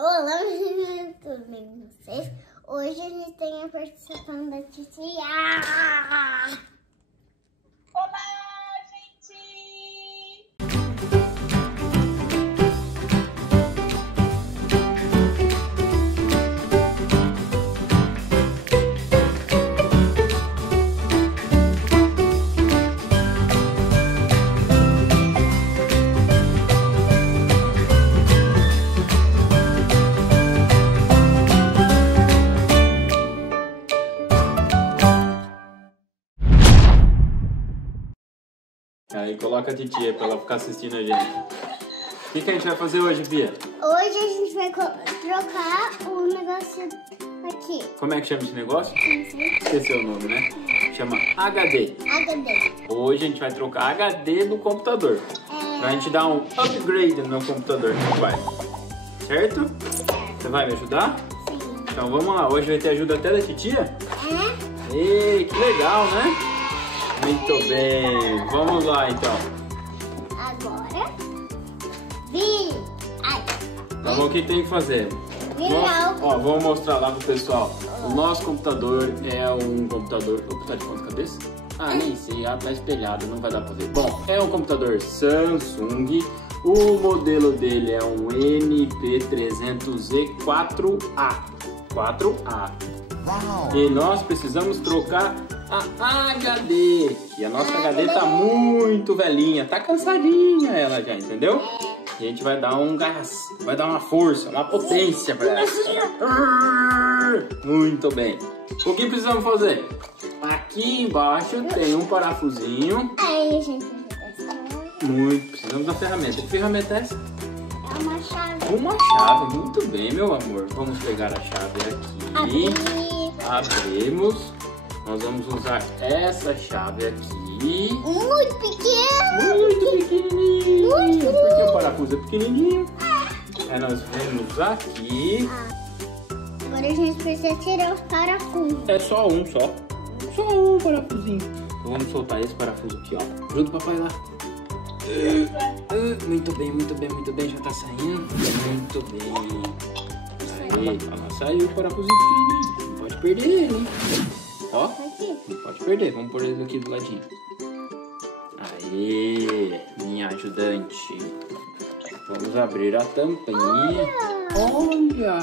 Olá, meninas, tudo bem com vocês? Hoje a gente tem a participação da titia. Olá, gente! Aí coloca a titia pra ela ficar assistindo a gente. O que a gente vai fazer hoje, Bia? Hoje a gente vai trocar o negócio aqui. Como é que chama esse negócio? Não sei. Esqueceu o nome, né? Chama HD. HD. Hoje a gente vai trocar HD do computador. Pra gente dar um upgrade no meu computador. Vai. Certo? Você vai me ajudar? Sim. Então vamos lá. Hoje vai ter ajuda até da titia? É? Ei, que legal, né? Muito bem. Vamos lá, então. Agora. Vim. Ai. Então o que tem que fazer? Ó, vamos mostrar lá pro pessoal. O nosso computador é um computador... Opa, tá de ponta cabeça? Ah, nem sei. Ah, tá espelhado, não vai dar pra ver. Bom, é um computador Samsung. O modelo dele é um NP300E4A. 4A. E nós precisamos trocar a HD. E a nossa HD tá muito velhinha. Tá cansadinha ela já, entendeu? E a gente vai dar um gás, vai dar uma força, uma potência pra ela. Muito bem. O que precisamos fazer? Aqui embaixo tem um parafusinho. Aí a gente vai testar. Muito. Precisamos da ferramenta. Que ferramenta é essa? É uma chave. Uma chave. Muito bem, meu amor. Vamos pegar a chave aqui. Abrimos. Nós vamos usar essa chave aqui. Muito pequeno. Muito pequenininho. Porque o parafuso é pequenininho. Aí nós vamos aqui. Agora a gente precisa tirar os parafusos. É só um, só. Só um parafusinho. Então vamos soltar esse parafuso aqui, ó. Ajuda o papai lá. Muito bem, muito bem, muito bem. Já tá saindo. Muito bem. Aí, ó lá, saiu o parafusinho pequenininho. Não pode perder ele, hein? Ó, não pode perder. Vamos pôr ele aqui do ladinho. Aê, minha ajudante. Vamos abrir a tampinha. Olha!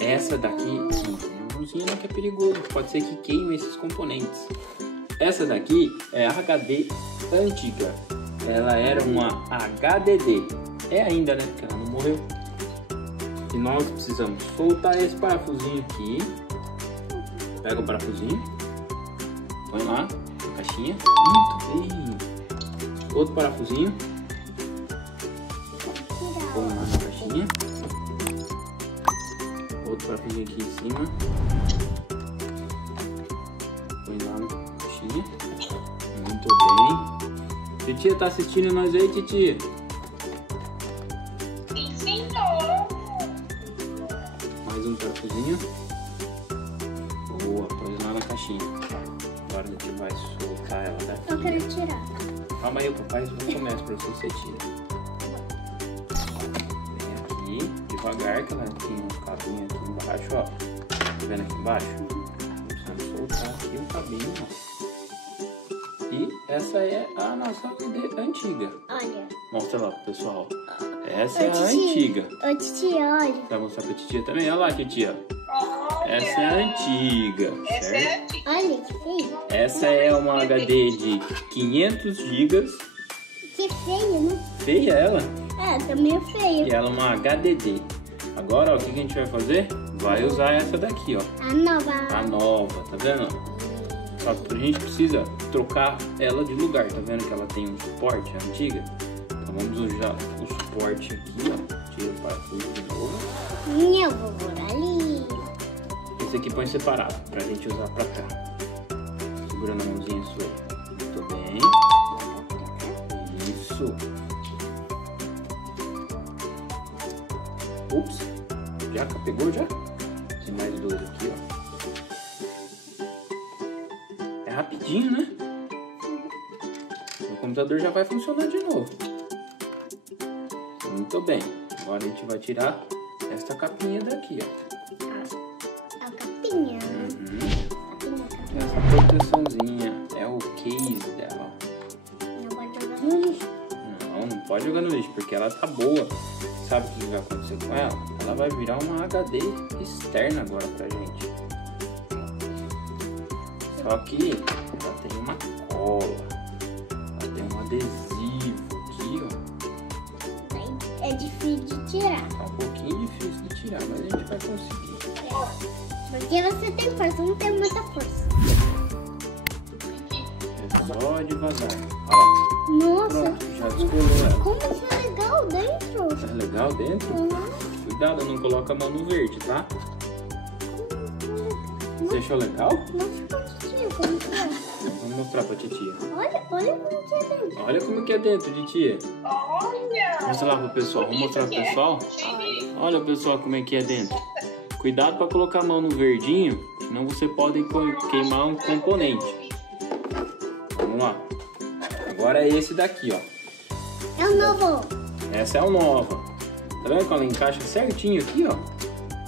Essa daqui, não que é perigoso. Pode ser que queime esses componentes. Essa daqui é a HD antiga. Ela era uma HDD. É ainda, né? Porque ela não morreu. E nós precisamos soltar esse parafusinho aqui. Pega o parafusinho. Põe lá na caixinha. Muito bem. Outro parafusinho. Põe lá na caixinha. Outro parafusinho aqui em cima. Põe lá na caixinha. Muito bem. Titia, tá assistindo nós aí, titia? Sim, senhor. Mais um parafusinho. Boa, põe lá na caixinha. Agora a gente vai soltar ela daqui. Eu quero tirar. Calma aí, o papai já começa pra você tira. Vem aqui, devagar, que ela tem um cabinho aqui embaixo, ó. Tá vendo aqui embaixo? Precisamos soltar aqui o cabinho, ó. E essa é a nossa HD antiga. Olha. Mostra lá pro pessoal. Essa é a antiga. Ô, titia, olha. Vai mostrar pra titia também? Olha lá, titia. Essa é a antiga, Essa é certo? antiga. Olha que feio. Essa é uma HD de 500 GB. Que feio, né? Feia ela. É, tá meio feio. E ela é uma HDD. Agora, ó, o que a gente vai fazer? Vai usar essa daqui, ó. A nova. A nova, tá vendo? Só que a gente precisa trocar ela de lugar. Tá vendo que ela tem um suporte, a antiga? Então vamos usar o suporte aqui, ó. Tira o parafuso de novo. Eu vou por ali. Esse aqui põe separado, pra gente usar pra cá. Segura na mãozinha sua. Muito bem. Isso. Ups. Já pegou já? Tem mais dois aqui, ó. É rapidinho, né? O computador já vai funcionar de novo. Muito bem. Agora a gente vai tirar essa capinha daqui, ó. A capinha. Capinha. Essa proteçãozinha é o case dela, ó. Não pode jogar no lixo. Não pode jogar no lixo, porque ela tá boa. Sabe o que vai acontecer com ela? Ela vai virar uma HD externa agora pra gente. Só que ela tem uma cola, ela tem um adesivo aqui, ó. É difícil de tirar. Tá um pouquinho difícil de tirar, mas a gente vai conseguir. Porque você tem força, não tem muita força. É só devagar. Olha lá. Nossa, Pronto, já descolou ela. como isso é legal dentro. Tá legal dentro? Cuidado, não coloca a mão no verde, tá? Você achou legal? Mostra pra titia como que é. Vamos mostrar pra titia. Olha como que é dentro. Olha como que é dentro, titia. Olha! Mostra lá pro pessoal. Vamos mostrar pro pessoal? Olha, pessoal, como é que é dentro. Cuidado pra colocar a mão no verdinho, senão você pode queimar um componente. Vamos lá. Agora é esse daqui, ó. É o novo. Essa é a nova. Tá vendo que ela encaixa certinho aqui, ó?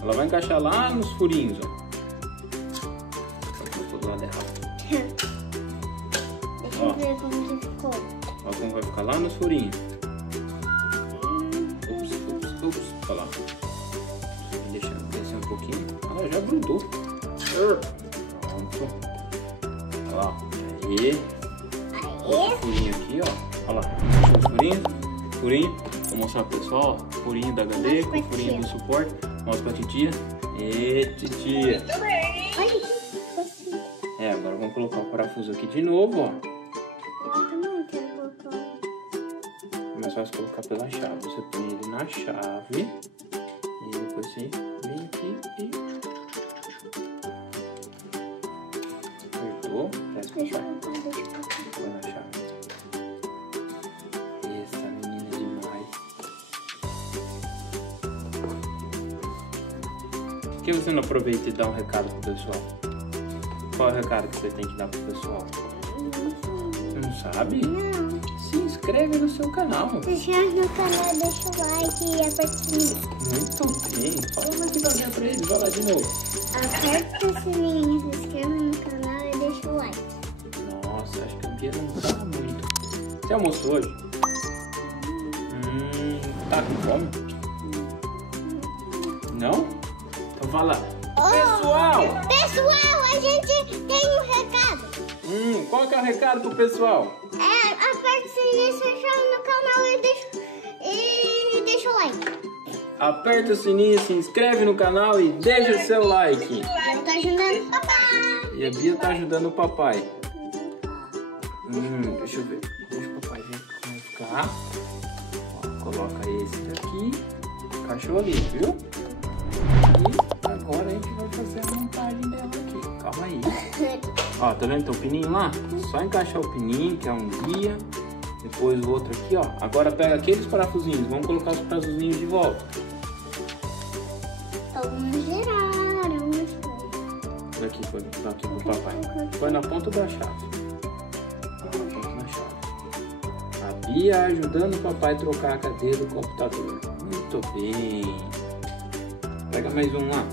Ela vai encaixar lá nos furinhos, ó. Vou do lado errado. Deixa eu ver como que ficou. Ó como vai ficar lá nos furinhos. Ups. Olha lá. Deixa eu descer um pouquinho. Ah, já grudou. Pronto. Olha lá. Aí. Outro furinho aqui, ó. Olha lá. Deixa o furinho. Vou mostrar pro pessoal, ó. Furinho da HD, com o furinho do suporte. Mostra pra titia. E titia. Muito bem! Olha que focinho. Agora vamos colocar o parafuso aqui de novo, ó. Eu também quero colocar. É mais fácil colocar pela chave. Você põe ele na chave. E depois você vem aqui e... apertou. Presta Deixa eu pra cá. colocar. Põe na chave. Essa menina é demais. Por que você não aproveita e dá um recado pro pessoal? Qual é o recado que você tem que dar pro pessoal? Não sabe? Não. Se inscreve no seu canal. Se inscreve no canal, deixa o like e aperta o sininho. Muito bem. Fala mais devagar pra eles. Vai lá de novo. Aperta o sininho, se inscreve no canal e deixa o like. Nossa, acho que a Bia não fala muito. Você almoçou hoje? Tá com fome? Não? Então fala. Pessoal! Pessoal, a gente tem um recado. Qual que é o recado pro pessoal? Aperta o sininho, se inscreve no canal e deixa o like. Aperta o sininho, se inscreve no canal e deixa o seu like. Eu tô ajudando o papai. E a Bia tá ajudando o papai. Deixa eu ver. Deixa o papai ver como vai ficar. Ó, coloca esse daqui. Encaixou ali, viu? E agora a gente vai fazer a montagem dela aqui. Calma aí. Ó, tá vendo? Tem o pininho lá? Só encaixar o pininho, que é um guia. Depois o outro aqui, ó. Agora pega aqueles parafusinhos. Vamos colocar os parafusinhos de volta. Vamos girar, vamos fazer. Daqui pro papai. Põe na ponta da chave. Na ponta da chave. A Bia ajudando o papai a trocar a cadeira do computador. Muito bem. Pega mais um lá.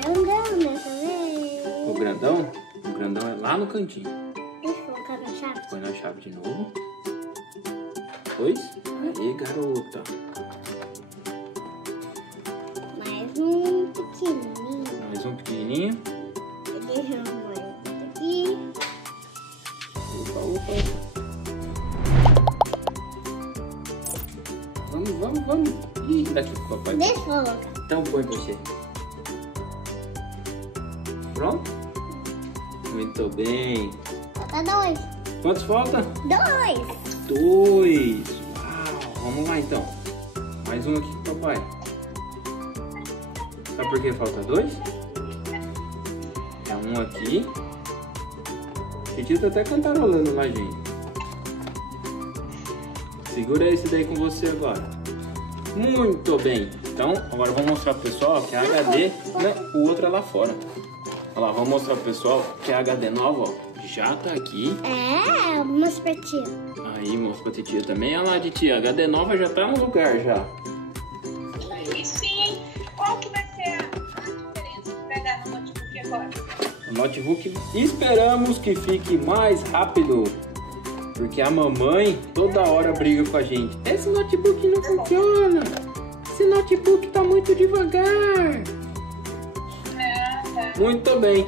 Grandão dessa vez. O grandão? O grandão é lá no cantinho. Deixa eu colocar na chave. Põe na chave de novo. Depois. Aí, garota. Mais um pequenininho. Mais um pequenininho. Deixamos mais aqui. Opa. Vamos. Ih, daqui pro papai. Deixa eu colocar. Então põe você. Pronto? Muito bem. Falta 2. Quantos falta? 2. 2. Uau. Vamos lá então. Mais um aqui pro papai. Sabe por que falta 2? É um aqui. O tio tá até cantarolando lá, gente. Segura esse daí com você agora. Muito bem. Então, agora eu vou mostrar pro pessoal que a HD, né? O outro é lá fora. Olha lá, vamos mostrar pro pessoal que a HD nova, ó, já tá aqui. Mostra pra tia. Aí, mostra pra titia também. Olha lá, titia, a HD nova já tá no lugar já. O notebook esperamos que fique mais rápido. Porque a mamãe toda hora briga com a gente. Esse notebook não funciona. Esse notebook tá muito devagar. Muito bem.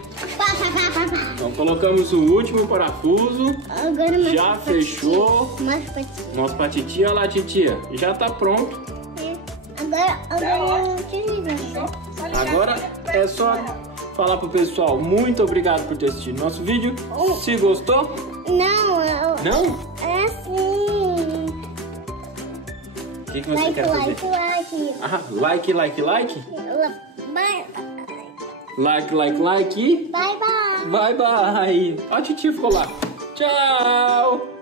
Então colocamos o último parafuso. Agora já fechou. Mostra pra titia. Olha lá, titia. Já tá pronto. Agora é só falar pro pessoal. Muito obrigado por ter assistido nosso vídeo. Se gostou? Não? É assim. O que você quer fazer? Ah, like. Bye, Like. bye. Bye. Ó, a titia ficou lá. Tchau.